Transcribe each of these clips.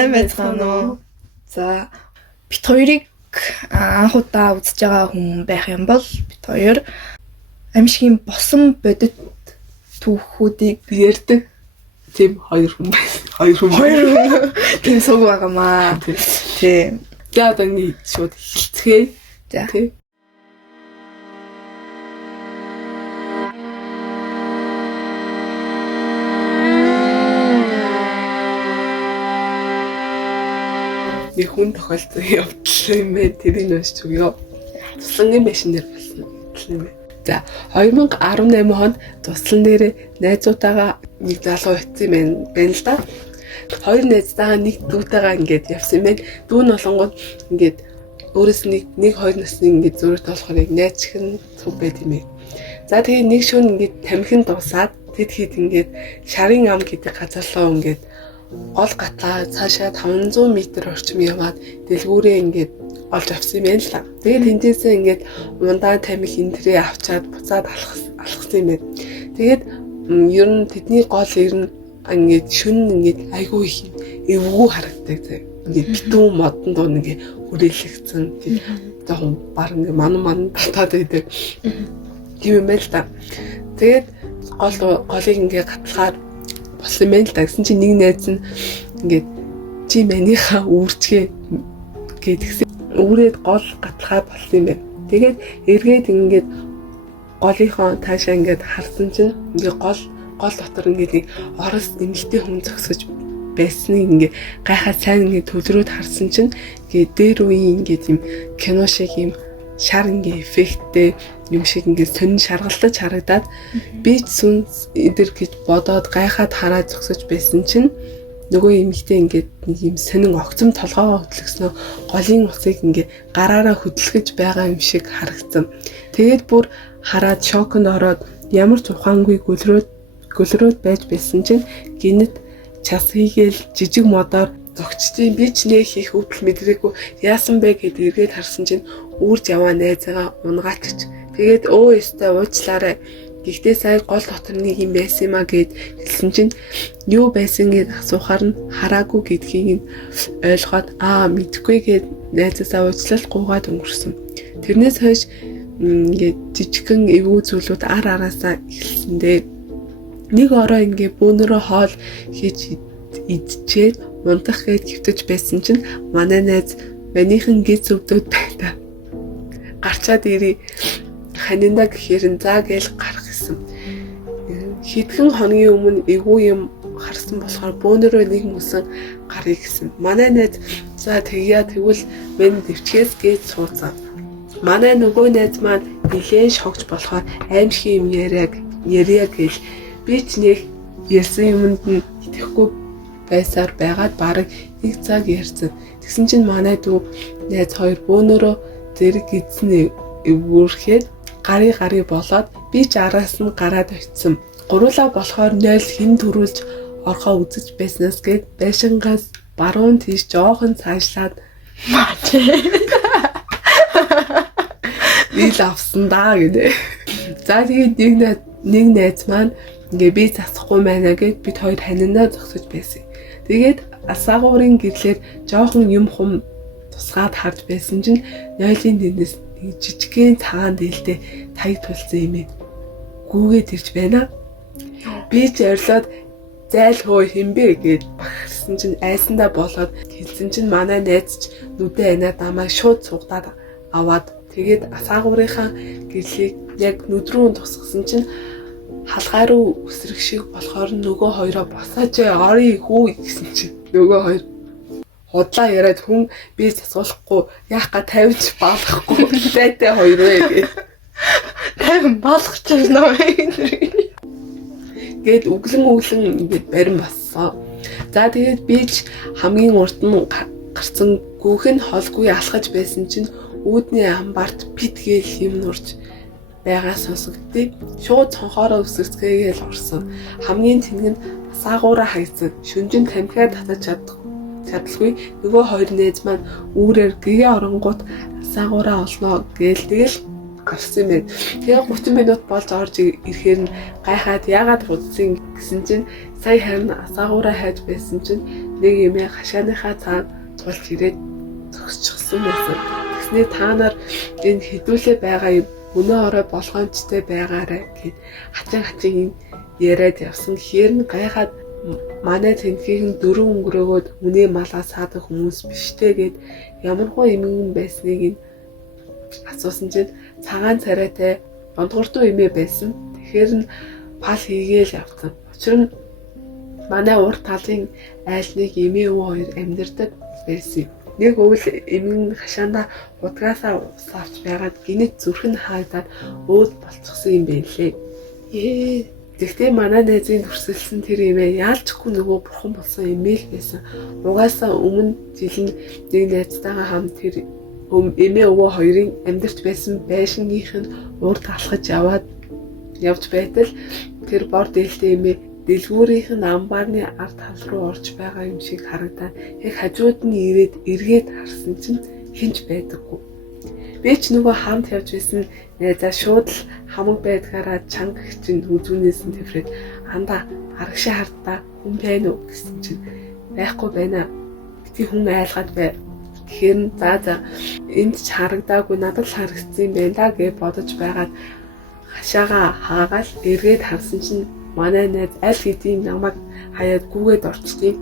Сайн байцгаана уу? За бит хоёрыг анх удаа үзэж байгаа хүн байх юм бол бит хоёр амьшгийн босон бодит түүхүүдийг ярьдаг. Тийм хоёр хүн байна. Тийм сууг байгаамаа. Тийм. За одоо ингэ шууд хэлцгээе. За. Тийм. Нэг хүн тохиолдсон явдал юм байна. Тэрийг уншиж өгье. Туслангийн машинээр болсон явдал юм байна. За 2018 онд туслан дээр найзуудаагаа нэг залуу утсан юм байна л да. Хоёр найзтайгаа нэг дүүтэйгээ ингээд явсан юм байна. Дүү нь болонгод ингээд өөрөөс нэг хоёр насны ингээд зөрөт болохоор яг найзчин зүг байт юм ээ. За тэгээ нэг шөнө ингээд тамхин дуусаад тэд хэд ингээд шарын ам гэдэг газарлаа ингээд гол гатлаа цаашаа 500 м орчим яваад дэлгүүрээ ингээд олж авсан юм байна л да. Тэгээд тэнцээсээ ингээд ундаа тамхи энтрээ авчаад буцаад алхсан юм байна. Тэгээд ер нь тэдний гол ер нь ингээд шүн ингээд айгүй их эвгүй харагддаг. Ингээд битүү модон дуу ингээд хүрээлэгцэн тэгээд жоохон баг ингээд ман татаад байдаг. Тийм юм байна л да. Тэгээд голыг ингээд гатлахаар болсон юм байна л да. Гэсэн чинь нэг найз нь ингээд чи манийхаа үүрчгээ гэдгсэн. Үүрээд гол гатлахаа болсон юм байна. Тэгээд эргээд ингээд голынхоо таашаа ингээд харсан чинь ингээд гол дотор ингээд нэг орос эмэгтэй хүн зогсож байсныг ингээд гайхаад сайн ингээд төвлөрөөд харсан чинь ингээд дээр үеийн ингээд юм кино шиг юм шар ингээд эффекттэй юм шиг ингээд сонин шаргалтаж харагдаад би ч сүнс эдэр гэж бодоод гайхаад хараад зогсож байсан чинь нөгөө эмэгтэй ингээд нэг юм сонин огцом толгоогоо хөдлөснөө голын усыг ингээд гараараа хөдөлгөж байгаа юм шиг харагдсан. Тэгээд бүр хараад шоконд ороод ямар ч ухаангүй гөлрөөд байж байсан чинь гинэт час хийгээл жижиг модоор зогчдیں۔ Би ч нэ хийх өвдөл мэдрээгүй яасан бэ гэдээ эргээд харсан чинь үрж яваа найзаагаа унгаачч тэгээд өө ёстой уучлаарай. Гэхдээ сая гол дотор нэг юм байсан юм а гэд хэлсэн чинь юу байсан гэд асуухаар нь хараагүй гэдгийг нь ойлгоод мэдгүй гэд найзаасаа уучлал гуугаад өнгөрсөн. Тэрнээс хойш ингээд жижигхэн эвгүй зүйлүүд араасаа эхэлсэндээ нэг ороо ингээ бөөнөрөө хоол хийж идчихэд унтах гээд хөвтөж байсан чинь манай найз манийхан гиз өвдөд байта. Гарчаад ирээ ханинда гэхээр заа гээл гарах гэсэн. Хэдхэн хоногийн өмнө эвгүй юм харсан болохоор бөөнөрөө нэг мөсөн гарыг гэсэн. Манай найз за тэгвэл мен дэвчгээс гээд сууцсан. Манай нөгөө найз маань нэлээд шогж болохоор аимшиг юм яриа гээл би ч нэг ярьсан юмд нь итгэхгүй байсаар байгаад бараг нэг цаг ярьсан. Тэгсэн чинь манай дүү найз хоёр бөөнөрөө зэрэг гидсэн эвгүүрхэд гари болоод би ч араас нь гараад очсон. Гуруулаа болохоор 0 хин төрүүлж орхоо үзэж байснаас гээд байшингаас баруун тийш жоохон цаашлаад би лавсан даа гэдэг. За тэгээд нэг найз маань ингээ би засахгүй байна гэд бид хоёр ханиндаа зогсож байсан. Тэгээд асаагуурын гэрлэр жоохон юм хум тусгаад харж байсан чинь нойлын дэндээс жижигхэн цагаан дээлтэй таяг тулсан юм ээ. Гүүгээд ирж байна. Би ч орилоод зайл хөө хэмбэ гэд багсан чинь айсандаа болоод хэлсэн чинь манай найз ч нүдэ анаа дамаа шууд цугдаад аваад тэгээд асаагуурынхаа гэрлийг яг нүд рүү тусгасан чинь халгаа руу үсрэх шиг болохоор нөгөө хоёроо босооч орё хүү гэсэн чинь нөгөө хоёр худлаа яриад хүн би засуулахгүй яах га 50 баалгахгүй зайтай хоёр вэ гээ 50 баалгах ч нөө гээд өглөн ингээд барин бассан. За тэгээд би ч хамгийн урд нь гарсан гүүх нь холгүй алхаж байсан чинь үүдний амбарт бит гээл юм нурж байгаа сонсогдтыг шууд цонхоороо үсгэцгээгээл орсон. Хамгийн тэнэг нь асаагуураа хайцсан. Шүнжин тамхиа татаж чадалгүй нөгөө хоёр найз маань үүрээр гээ оронгууд асаагуураа олноо гээл тэгэл гарсан юм байна. Тэгээ 30 минут болж орж ирэхээр нь гайхаад яагаад худсан гэсэн чинь сая харин асаагуураа хайж байсан чинь нэг юмээ хашааныхаа цаана тулж ирээд зогсчихсан байсан. Тэгснээр та нар энэ хэдүүлээ байгаа юм өнөө орой болгоомжтой байгаарай гэд хачин энэ яриад явсан. Гэхээр нь гайхаад манай тэнхгийн 4 өнгөрөөгөөд үнэ малгай саадаг хүмүүс биштэй гэд ямархуу эмгэн байсныг нь асуусан чинь цагаан царайтай дондгордуу эмээ байсан. Тэгэхээр нь пал хийгээл явсан. Учир нь манай урт талын айлныг эмээ өвөө хоёр амьдардаг байсан. Нэг өвөл эмгэн хашаанда удгаасаа ус авч байгаад гинэт зүрх нь хаагдаад өөд болчихсон юм байлээ. Тэгтээ манай найзын төрсөлсөн тэр эмээ яалчгүй нөгөө бурхан болсон эмээ л байсан. Угаасаа өмнө жил нь нэг найзтайгаа хамт тэр эмээ өвөө хоёрын амьдарч байсан байшингийнх нь урд алхаж явж байтал тэр бор дээлтэй эмээ дэлгүүрийнх нь амбарны ард хал руу орж байгаа юм шиг харагдаад яг хажууд нь эргээд харсан чинь хинч байдаггүй. Би ч нөгөө хамт явж байсан найзаа шууд л хамаг байдгаараа чанга чинь үзүүнээс нь тэврээд андаа арагшаа хардаа хүн байна уу гэсэн чинь байхгүй байна. Бити хүн айлгаад бай. Тэгэхээр нь за энд ч харагдаагүй надад л харагдсан юм байна да гэж бодож байгаад хашаага хаагаал эргээд харсан чинь манай найз аль хэдийн намайг хаяад гүгээд орчдгийг.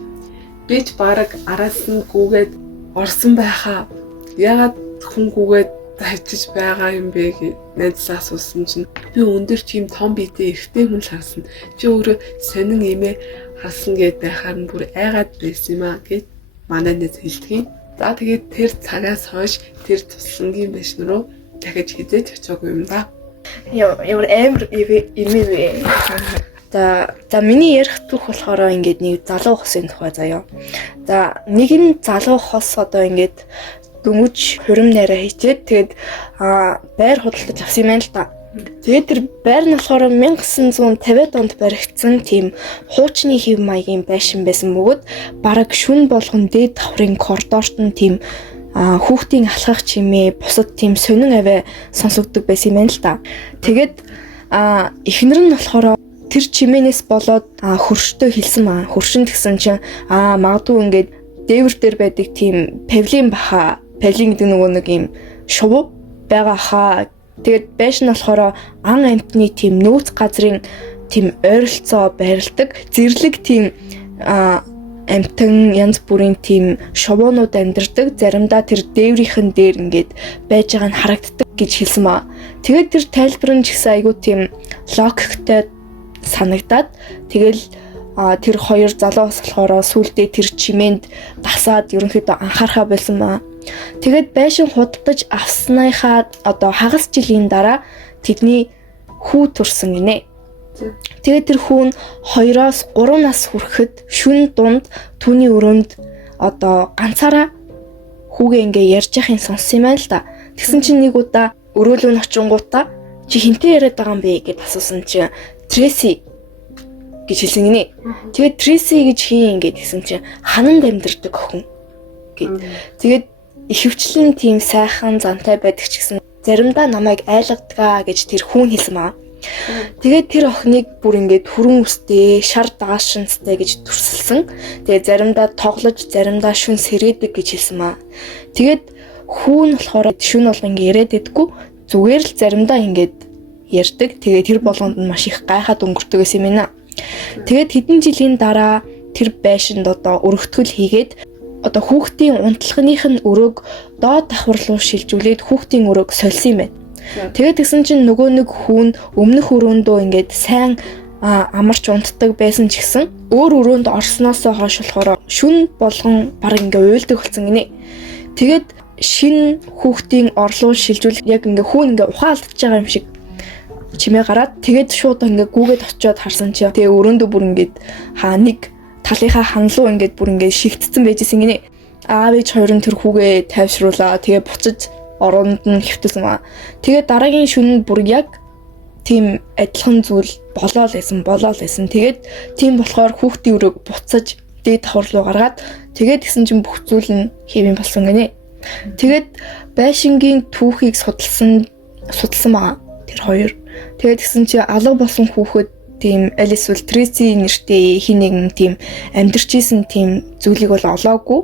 Би ч бараг араас нь гүгээд орсон байхаа. Ягаад хүн гүгээд тавьчих байгаа юм бэ гэж найзлаа асуусан чинь би өндөр чим том биетэй эрэгтэй хүн л харсан. Чи өөрөө сонин эмээ харсан гэд байхаар нь бүр айгаад байсан юм аа гэд манай найз хэлдэг. За тэгээд тэр цагаас хойш тэр туслангийн байшин руу дахиж хизээж очиагүй юм да. Ямар амар имээ. За миний ярих түүх болохоор ингээд нэг залуу хосын тухай заяа. За нэг нь залуу хос одоо ингээд дөнгөж хурим нараа хийчээд тэгээд байр худалдаж авсан юм байна л да. Тэгээд тэр байр нь болохоор 1950 онд баригдсан тийм хуучны хэв маягийн байшин байсан бөгөөд бараг шүн болгон дээд давхрын коридорт нь тийм хүүхдийн алхах чимээ бусад тийм сонин аваа сонсогддог байсан юм байна л да. Тэгээд эхнэр нь болохоор тэр чимээнээс болоод хөрштэй хэлсэн маа. Хөршинд гэсэн чинь магадгүй ингээд дээвэр дээр байдаг тийм павлин баха. Павлин гэдэг нөгөө нэг юм шувуу байгаа хаа. Тэгээд байшин болохоор ан амтны тийм нөөц газрын тийм ойролцоо байрладаг зэрлэг тийм амтан янз бүрийн тийм шувуунууд амьдардаг. Заримдаа тэр дээврийнхэн дээр ингээд байж байгаа нь харагддаг гэж хэлсэн маа. Тэгээд тэр тайлбар нь ч гэсэн айгүй тийм логиктэй санагдаад тэгэл тэр хоёр залуу бас болохоор сүулдэ тэр чимээнд дасаад ерөнхийдөө анхаарахаа болсон маа. Тэгээд байшин худалдаж авсныхаа одоо хагас жилийн дараа тэдний хүү төрсөн гинэ. Тэгээд тэр хүү нь 2-оос 3 нас хүрэхэд шүн дунд түүний өрөөнд одоо ганцаараа хүүгээ ингээ ярьж яхахын сонссон юм байна л да. Тэгсэн чинь нэг удаа өрөөлөө нь очингуудаа чи хинтээ яриад байгаа юм бэ гэд асуусан чи Трейси гэж хэлсэн гинэ. Тэгээд Трейси гэж хин ингээд хэлсэн чи хананд амьдардаг охин гэд. Тэгээд ихэвчлэн тийм сайхан зантай байдаг ч гэсэн заримдаа намайг айлгадгаа гэж тэр хүн хэлсэн маа. Тэгээд тэр охиныг бүр ингээд хүрэн үстэй, шар даашинстэй гэж төрсөлсөн. Тэгээд заримдаа тоглож, заримдаа шүн сэргээдэг гэж хэлсэн маа. Тэгээд хүүн болохоор шүн бол ингээд яриад байдаггүй. Зүгээр л заримдаа ингээд ярьдаг. Тэгээд тэр болгонд нь маш их гайхаад өнгөрдөг гэсэн юм байна. Тэгээд хэдэн жилийн дараа тэр байшинд одоо өргөтгөл хийгээд одоо хүүхдийн унтлагынх нь өрөөг доод давхар руу шилжүүлээд хүүхдийн өрөөг сольсон юм байна. Тэгээд тэгсэн чинь нөгөө нэг хүн өмнөх өрөөндөө ингээд сайн амарч унтдаг байсан ч гэсэн өөр өрөөнд орсноос хойш болохоор шүн болгон баг ингээ уйлдаг болсон гинэ. Тэгээд шинэ хүүхдийн орлуул шилжүүл яг ингээ хүн ингээ ухаалдаж байгаа юм шиг чимээ гараад тэгээд шууд ингээ гүүгээд очиод харсан чи тэгээ өрөөндөө бүр ингээд нэг талынхаа ханлуу ингээд бүр ингээд шигтцсэн байжсэн гинэ. Аав ээж хоёр нь тэр хүүгээ тайвшруулаа тэгээ буцаж ороонд нь хөвтөсөн маа. Тэгээд дараагийн шөнө бүр яг тийм адилхан зүйл болоод байсан. Тэгээд тийм болохоор хүүхдийн өрөөг буцаж дээд давхар руу гаргаад тэгээд гисэн чинь бүх зүйл нь хэвэн болсон гинэ. Тэгээд байшингийн түүхийг судалсан маа тэр хоёр. Тэгээд гисэн чи алга болсон хүүхэд тийм аль эсвэл Трейси нэртэй хин нэгэн тийм амьдарч исэн тийм зүйлийг бол олоогүй.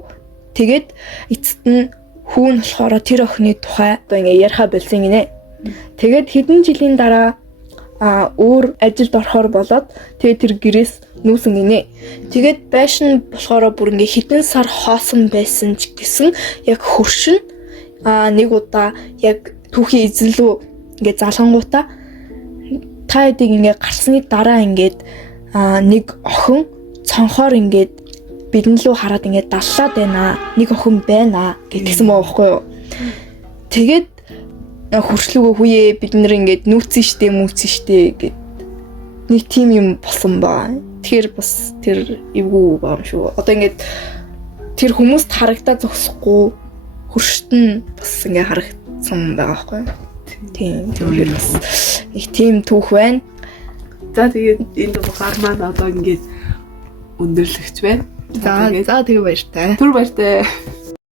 Тэгээд эцэст нь хүүн болохоор тэр охины тухай одоо ингээ яриа болсон гинэ. Тэгээд хэдэн жилийн дараа өөр ажилд орохоор болоод тэгээд тэр гэрээс нүүсэн гинэ. Тэгээд байшин болохоор бүр ингээ хэдэн сар хоосон байсан ч гэсэн яг хөршин нэг удаа яг түүхийн эзэн рүү ингээ залгангуудаа та хэдийг ингээ гарсны дараа ингээд нэг охин цонхоор ингээд бидэн лүү хараад ингээд даллаад байна. Нэг охин байна гэдгийгсэн баахгүй юу. Тэгээд хөршлөгөө хүүе бид нэр ингээд нүүцэн штэ гэд нэг тим юм болсон ба. Тэгэхээр бас тэр эвгүй байгаа юм шүү. Одоо ингээд тэр хүмүүст харагдаа зогсохгүй хөршт нь бас ингээ харагдсан байгаа байхгүй юу. Тийм тэгэхээр бас их тийм түүх байна. За тэгээд энэ дугаар маань одоо ингээд өндөрлөгч байна. За тэгээ баяртай. Түр баяртай.